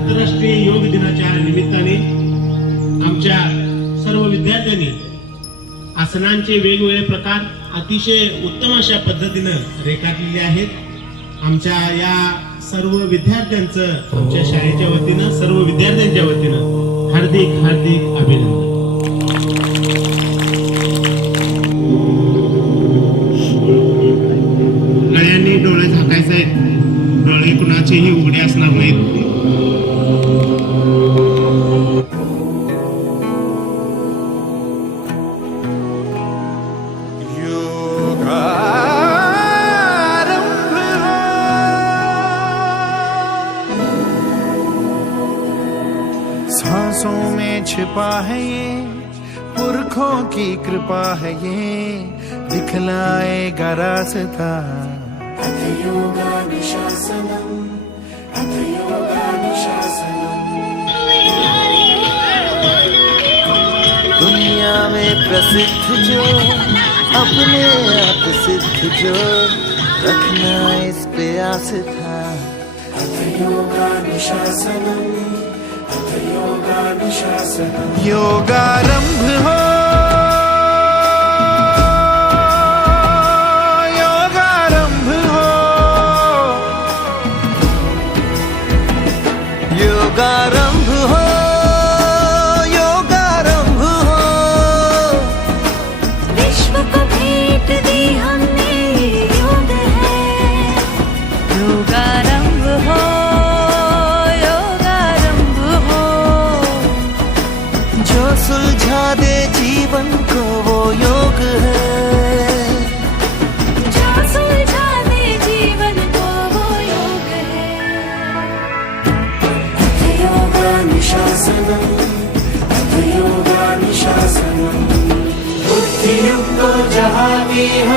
आंतरराष्ट्रीय योग दिनाच्या निमित्ताने आमच्या सर्व विद्यार्थ्यांनी आसनांचे वेगवेगळे प्रकार अतिशय उत्तम अशा पद्धतीनं रेखाटलेले आहेत. आमच्या या सर्व विद्यार्थ्यांचं आमच्या शाळेच्या वतीनं सर्व विद्यार्थ्यांच्या वतीनं हार्दिक हार्दिक अभिनंदन. डोळे झाकायचे आहेत. डोळे कुणाचेही उघडे असणार नाहीत. सांसों में छिपा है ये, पुरखों की कृपा है ये, दिखलाएगा रास्ता। दुनिया में प्रसिद्ध जो, अपने आप सिद्ध जो, रखना इस पे आस था योगारंभ हो योगारंभ हो योगारंभ सुलझा दे जीवन को वो योग है। को वो बुद्धियुक्तो जहातीह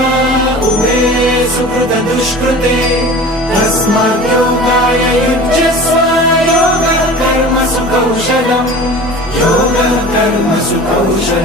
उभे सुकृतदुष्कृते योगाय युज्यस्व योगः। Suppose you know.